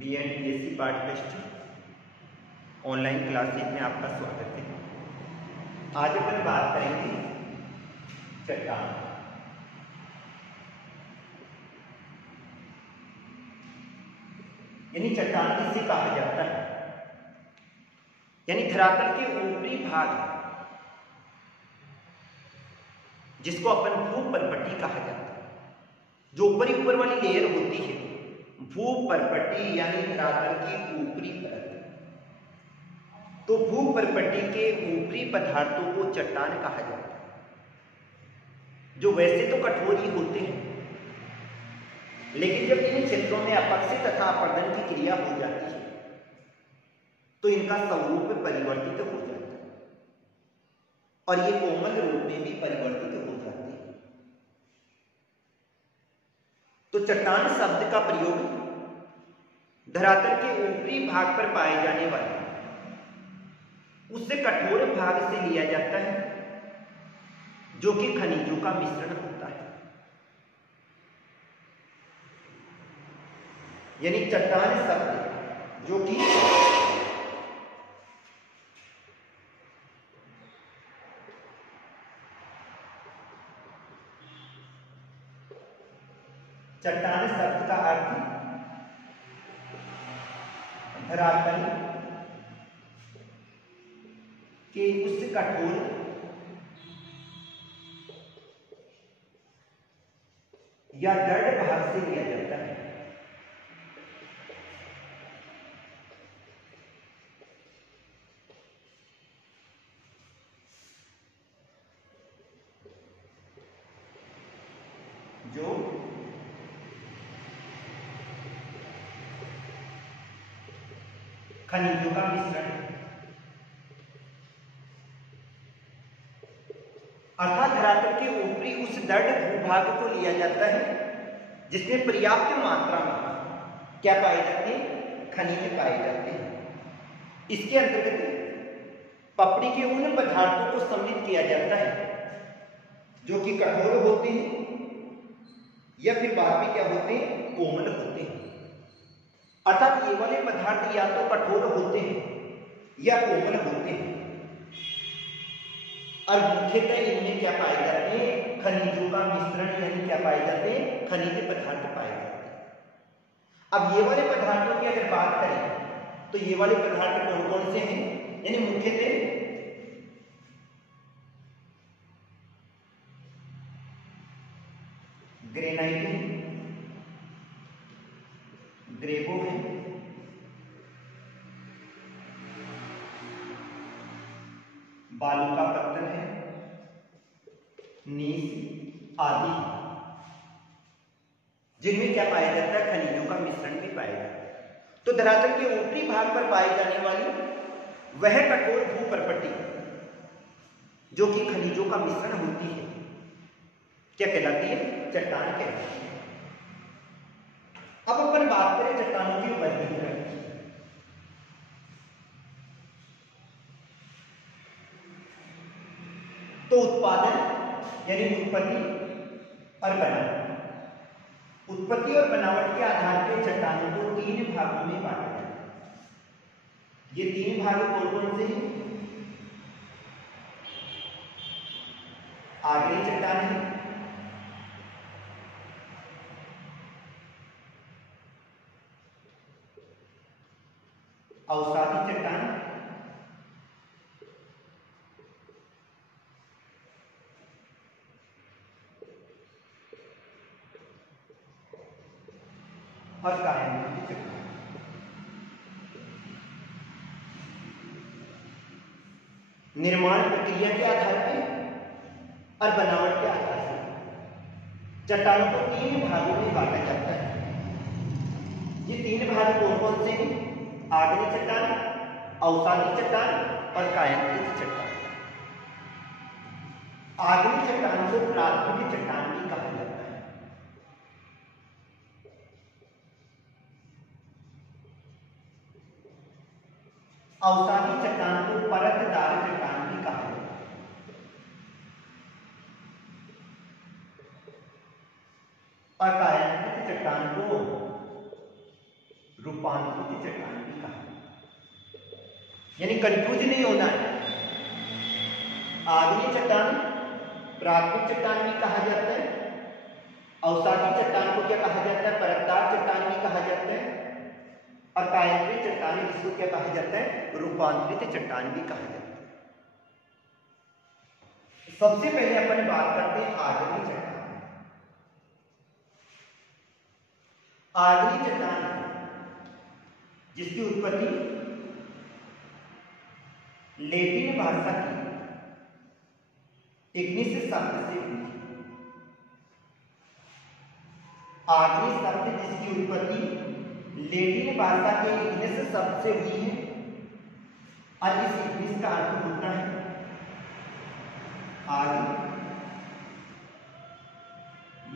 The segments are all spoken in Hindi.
BEd BSc part test online classes में आपका स्वागत है। आज अपन बात करेंगे चट्टान। यानी चट्टान किसे कहा जाता है? यानी धरातल के ऊपरी भाग जिसको अपन भूपर्पटी कहा जाता है, जो ऊपर वाली लेयर होती है भूपर्पटी यानी धरातल की ऊपरी परत। तो भूपर्पटी के ऊपरी पदार्थों को चट्टान कहा जाता है, जो वैसे तो कठोर ही होते हैं, लेकिन जब इन क्षेत्रों में अपक्षय तथा अपरदन की क्रिया हो जाती है तो इनका स्वरूप परिवर्तित हो जाता है और ये कोमल रूप में भी परिवर्तित हो जाते हैं। तो चट्टान शब्द का प्रयोग धरातल के ऊपरी भाग पर पाए जाने वाले उससे कठोर भाग से लिया जाता है, जो कि खनिजों का मिश्रण होता है। यानी चट्टान शब्द जो कि चट्टान शब्द का अर्थ धरातल के उस कठोर या दृढ़ भाग से लिया जाता है। जो खनिजों का मिश्रण अर्थात धरातल के ऊपरी उस दृढ़ भूभाग को लिया जाता है जिसमें पर्याप्त मात्रा में क्या पाए जाते हैं? खनिज पाए जाते हैं। इसके अंतर्गत पपड़ी के उन पदार्थों को सम्मिलित किया जाता है जो कि कठोर होते हैं या फिर बाद में क्या होते हैं? कोमल होते हैं। अर्थात ये वाले पदार्थ या तो कठोर होते हैं या कोमल होते हैं और मुख्यतः इनमें क्या पाए जाते हैं? खनिजों का मिश्रण, यानी क्या पाए जाते हैं? खनिज पदार्थ पाए जाते हैं। अब ये वाले पदार्थों की अगर बात करें तो ये वाले पदार्थ कौन कौन से हैं? यानी मुख्यतः ग्रेनाइट है, ग्रेवो है, बालू का पत्थर है, नीस आदि, जिनमें क्या पाया जाता है? खनिजों का मिश्रण भी पाया जाता है। तो धरातल के ऊपरी भाग पर पाई जाने वाली वह कठोर भूपर्पटी जो कि खनिजों का मिश्रण होती है क्या कहलाती है? चट्टान कहलाती है। अब अपन बात करें चट्टानों के वर्गीकरण की। तो उत्पादन यानी उत्पत्ति और बनावट। उत्पत्ति और बनावट के आधार पर चट्टानों को तीन भागों में बांटा जाता है। ये तीन भाग कौन कौन से हैं? आगरी चट्टान है, अवसादी चट्टान और कायमती चट्टान। निर्माण प्रक्रिया के आधार पर और बनावट के आधार पर चट्टानों को तीन भागों में बांटा जाता है। ये तीन भाग कौन कौन से हैं? आगनी चट्टान, अवसादी चट्टान और कायांकृत चट्टान। आगनी चट्टान को प्राथमिक चट्टान भी कहा जाता है। अवसादी चट्टान को परतदार चट्टान भी कहा जाता है। और कायांकृत चट्टान को रूपांतरित चट्टान भी कहा, यानी कंफ्यूज नहीं होना है। आग्नेय चट्टान प्राथमिक चट्टान भी कहा जाता है, अवसादी चट्टान को क्या कहा जाता है, परतदार चट्टान भी कहा जाता है, और कायांतरित चट्टान जिसको क्या कहा जाता है, रूपांतरित चट्टान भी कहा जाता है। सबसे पहले अपन बात करते हैं आग्नेय चट्टान। आग्नेय चट्टान जिसकी उत्पत्ति लैटिन भाषा की इग्निस शब्द से हुई। आग्नेय शब्द जिसकी उत्पत्ति लैटिन भाषा के इग्निस शब्द से हुई है, और इस इग्निस का अर्थ होता है आग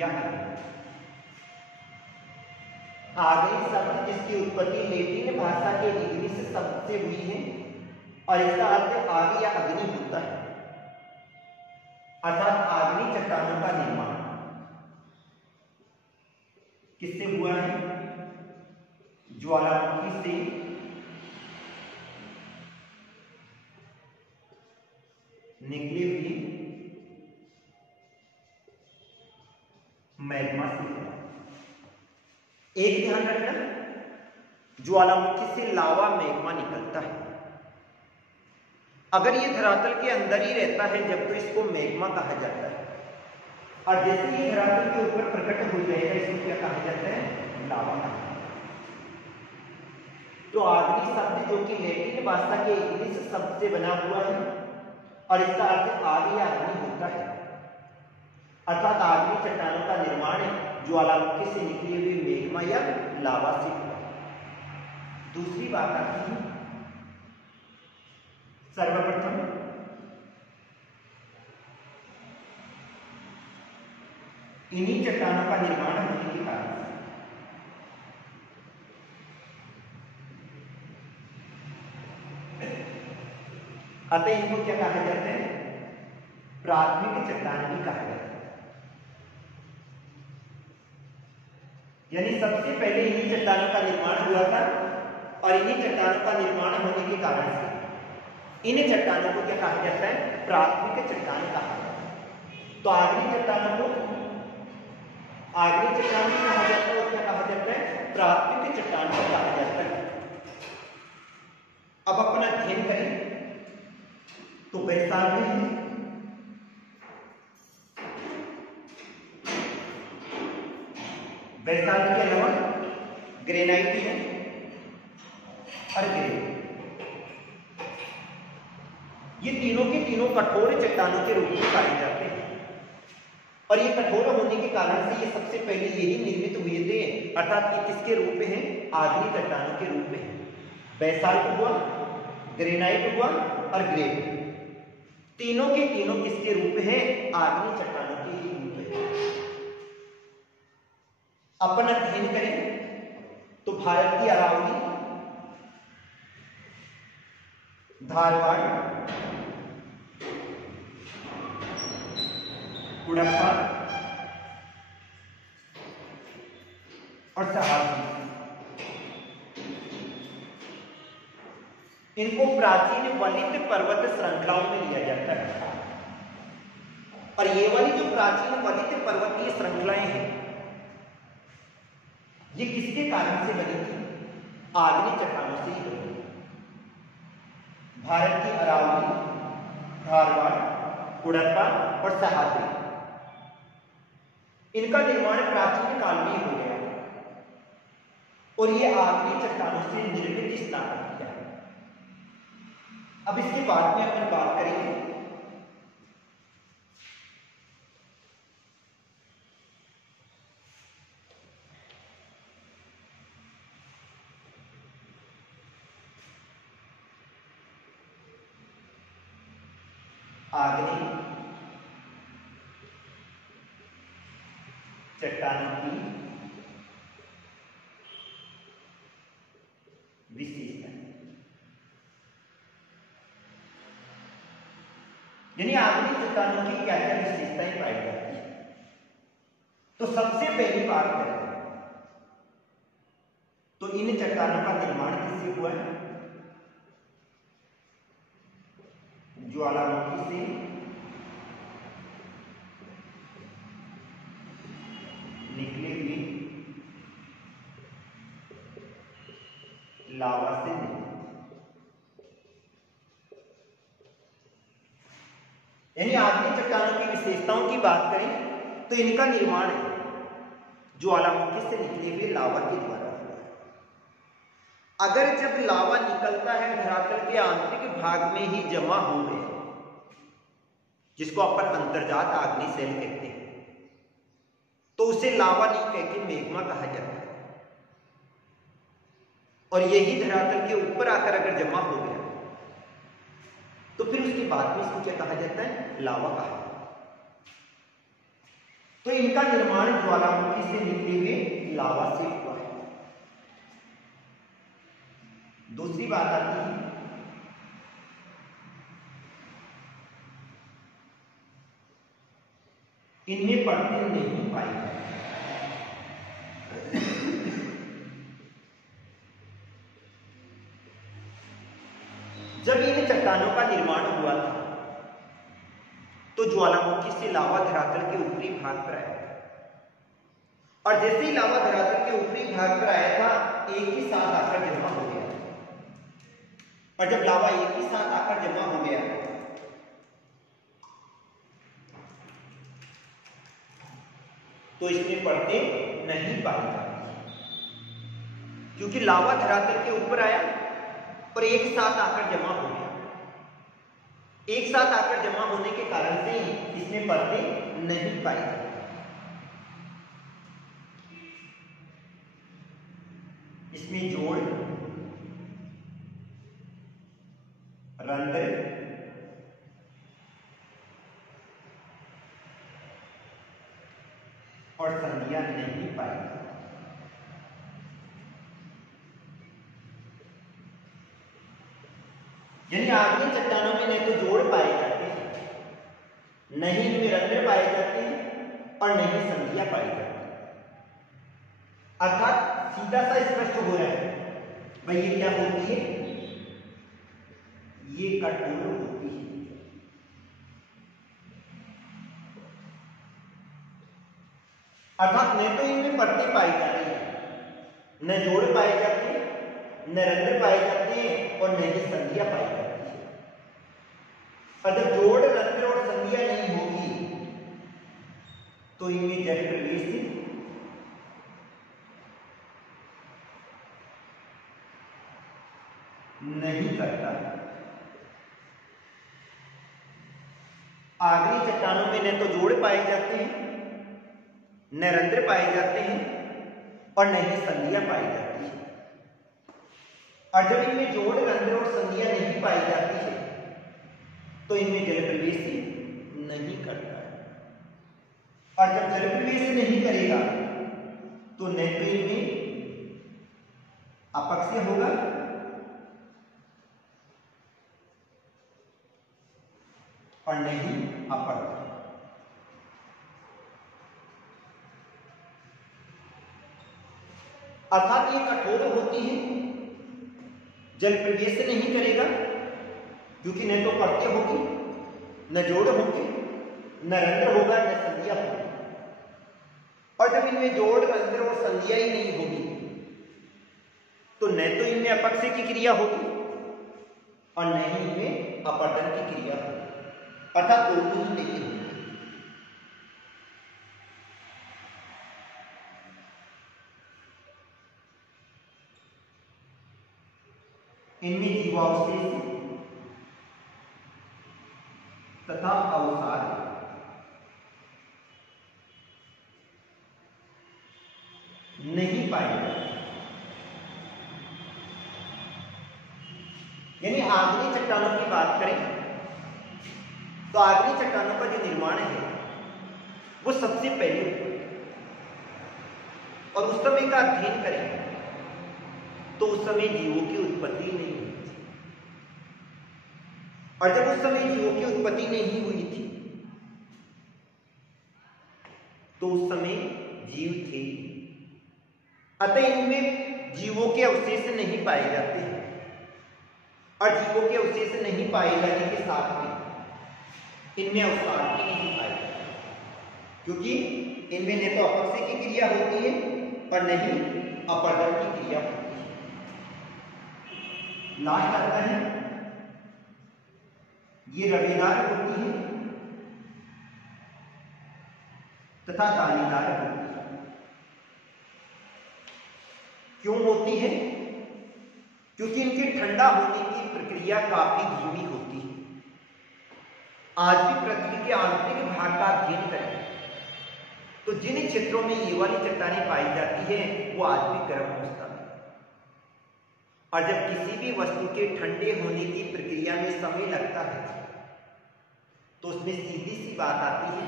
या अग्नि। आग्नेय शब्द जिसकी उत्पत्ति लैटिन भाषा के इग्निस शब्द से हुई है, और इसका अर्थ आग या अग्नि होता है, अर्थात आग्नेय चट्टानों का निर्माण किससे हुआ है, ज्वालामुखी से निकली हुई मैग्मा से। एक ध्यान रखना, ज्वालामुखी से लावा मैग्मा निकलता है। अगर ये धरातल के अंदर ही रहता है जब तो इसको मैग्मा कहा जाता है, और जैसे ये धरातल के ऊपर प्रकट हो जाएगा इसको क्या कहा जाता है, लावा कहा जाता है। तो आग्नेय शब्द जो कि लैटिन भाषा के इग्निस शब्द से बना हुआ है, और इसका अर्थ आग या अग्नि होता है, अर्थात आग्नेय चट्टानों का निर्माण ज्वालामुखी से निकली हुई मैग्मा या लावा से हुआ। दूसरी बात आती है, सर्वप्रथम इन्हीं चट्टानों का निर्माण होने के कारण अतः इनको क्या कहा जाता है, प्राथमिक चट्टान भी कहा जाता है। यानी सबसे पहले इन्हीं चट्टानों का निर्माण हुआ था, और इन्हीं चट्टानों का निर्माण होने के कारण से इन्हीं चट्टानों को क्या कहा जाता है, प्राथमिक चट्टान कहा जाता है। तो आग्नेय चट्टानों को आग्नेय चट्टान भी कहा जाता है, और क्या कहा जाता है, प्राथमिक चट्टान को कहा जाता है। अब अपना अध्ययन करें तो वैशाली है, वैशाली के अलावा ग्रेनाइट है और ग्रेनाइट, ये तीनों के तीनों कठोर चट्टानों के रूप में पाए जाते हैं, और ये कठोर होने के कारण से ये सबसे पहले यही निर्मित हुए थे, अर्थात ये किसके रूप में है, आग्नेय चट्टानों के रूप में। बैसाल्ट हुआ, ग्रेनाइट हुआ और ग्रेनाइट, तीनों के तीनों किसके रूप में है, आग्नेय चट्टानों के ही रूप में। अपन अध्ययन करें तो भारत की अरावली, धारवाड़, कुड़प्पा और सहारनपुर, इनको प्राचीन वलित पर्वत श्रृंखलाओं में लिया जाता है। और ये वाली जो प्राचीन वलित पर्वतीय श्रृंखलाएं हैं, ये किसके कारण से बनी थी, आग्नेय चट्टानों से ही बनी। भारत की अरावली, धारवाड़, कुड़प्पा और सहारनपुर, इनका निर्माण प्राचीन काल में हो गया, और ये आग्नेय चट्टानों से निर्मित स्थान किया। अब इसके बाद में अपन बात करेंगे आग्नेय चट्टानों की विशेषता, यानी आग्नेय चट्टानों की क्या क्या विशेषताएं पाई जाती है। तो सबसे पहली बात करें तो इन चट्टानों का निर्माण किससे हुआ है? ज्वालामुखी से निकले हुए लावा से नहीं। यानी आग्नेय चट्टानों की विशेषताओं की बात करें तो इनका निर्माण ज्वालामुखी से निकले हुए लावा के द्वारा हुआ है। अगर जब लावा निकलता है धरातल के आंतरिक भाग में ही जमा हो गए, जिसको अपन अंतर्जात आग्नेय शैल कहते हैं, तो उसे लावा नहीं कह के मेग्मा कहा जाता है। और यही धरातल के ऊपर आकर अगर जमा हो गया तो फिर उसके बाद में इसको क्या कहा जाता है? लावा कहा जाता है। तो इनका निर्माण ज्वालामुखी से निकले हुए लावा से हुआ है। दूसरी बात आती है इनमें परतें नहीं पाई जाती। जब इन चट्टानों का निर्माण हुआ था तो ज्वालामुखी से लावा धरातल के ऊपरी भाग पर आया, और जैसे ही लावा धरातल के ऊपरी भाग पर आया था एक ही साथ आकर जमा हो गया। और जब लावा एक ही साथ आकर जमा हो गया तो इसमें परतें नहीं पाई जाती, क्योंकि लावा धरातल के ऊपर आया और एक साथ आकर जमा हो गया। एक साथ आकर जमा होने के कारण से इसमें परतें नहीं पाई जाती। इसमें जोड़, रंध्र, और संधियां नहीं पाई जाती। यानी आग्नेय चट्टानों में नहीं तो जोड़ पाए जाते हैं, नहीं इनमें रंध्र पाए जाते हैं, और नहीं संधियां पाई जाती हैं। अर्थात सीधा सा स्पष्ट हो रहा है भाई ये क्या होती है? ये कठोर होती है। अर्थात न तो इनमें परतें पाई जाती हैं, न जोड़ पाए जाते हैं, न रंध्र पाए जाते हैं, और न ही संधियां पाई जाती है। अगर जोड़, रंध्र और संधियां नहीं होगी तो इनमें जल प्रवेश नहीं करता। आग्नेय चट्टानों में न तो जोड़ पाए जाते हैं, न रंध्र पाए जाते हैं, और न ही संधियां पाई जाती है। और जब इनमें जोड़, रंध्र और संधियां नहीं पाई जाती है तो इनमें जल प्रवेश नहीं करता है। और जब जल प्रवेश नहीं करेगा तो न तो इनमें अपक्षय होगा और नहीं अपरदय। अर्थात ये कठोर होती है, जल प्रवेश नहीं करेगा क्योंकि न तो परतें होगी, न जोड़ होंगे, न रंध्र होगा, न संधियां होगी। और जब इनमें जोड़, रंध्र और संधियां ही नहीं होगी तो न तो इनमें अपक्षय की क्रिया होगी और न ही इनमें अपरदन की क्रिया होगी। अर्थात दोनों ही नहीं होगी। इनमें जीवावशेष तथा अवसाद नहीं पाए जाते। यानी आग्नेय चट्टानों की बात करें तो आग्नेय चट्टानों का जो निर्माण है वो सबसे पहले हुआ, और उस समय का अध्ययन करें तो उस समय जीवों की उत्पत्ति नहीं हुई थी। और जब उस समय जीवों की उत्पत्ति नहीं हुई थी तो उस समय जीव थे। अतः इनमें जीवों के अवशेष नहीं पाए जाते हैं, और जीवों के अवशेष नहीं पाए जाने के साथ में इनमें अवसाद भी नहीं पाए जाते, क्योंकि इनमें न तो अपक्षय की क्रिया होती है और न ही अपवर्तन की क्रिया होती है। लास्ट आता है, ये रवेदार होती है तथा दानेदार होती है। क्यों होती है? क्योंकि इनके ठंडा होने की प्रक्रिया काफी धीमी होती है। आज भी पृथ्वी के आंतरिक भाग का अध्ययन करें तो जिन क्षेत्रों में ये वाली चट्टानें पाई जाती है वो आज भी गर्म अवस्था में, और जब किसी भी वस्तु के ठंडे होने की प्रक्रिया में समय लगता है तो उसमें सीधी सी बात आती है,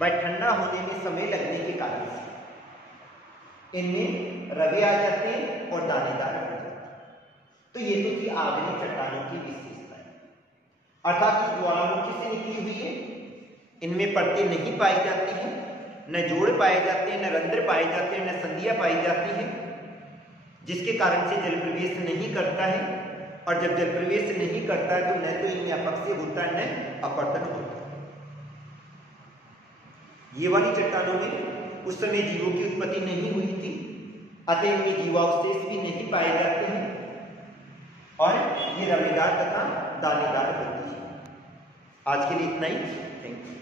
भाई ठंडा होने में समय लगने के कारण से इनमें रवे आ जाते हैं और दानेदार हो जाते हैं। तो ये तो थी आग्नेय चट्टानों की विशेषता है, अर्थात ज्वालामुखी से निकली हुई है, इनमें परतें नहीं पाई जाती हैं, न जोड़ पाए जाते हैं, न रंध्र पाए जाते हैं, न संधियां पाई जाती हैं, जिसके कारण से जल प्रवेश नहीं करता है, और जब जल प्रवेश नहीं करता है तो न तो इनमें अपक्षय होता है न अपवर्तन होता है। ये वाली चट्टानों में उस समय जीवों की उत्पत्ति नहीं हुई थी, अतः इनमें जीवावशेष भी नहीं पाए जाते हैं, और ये रवेदार तथा दानेदार होती है। आज के लिए इतना ही। Thank you.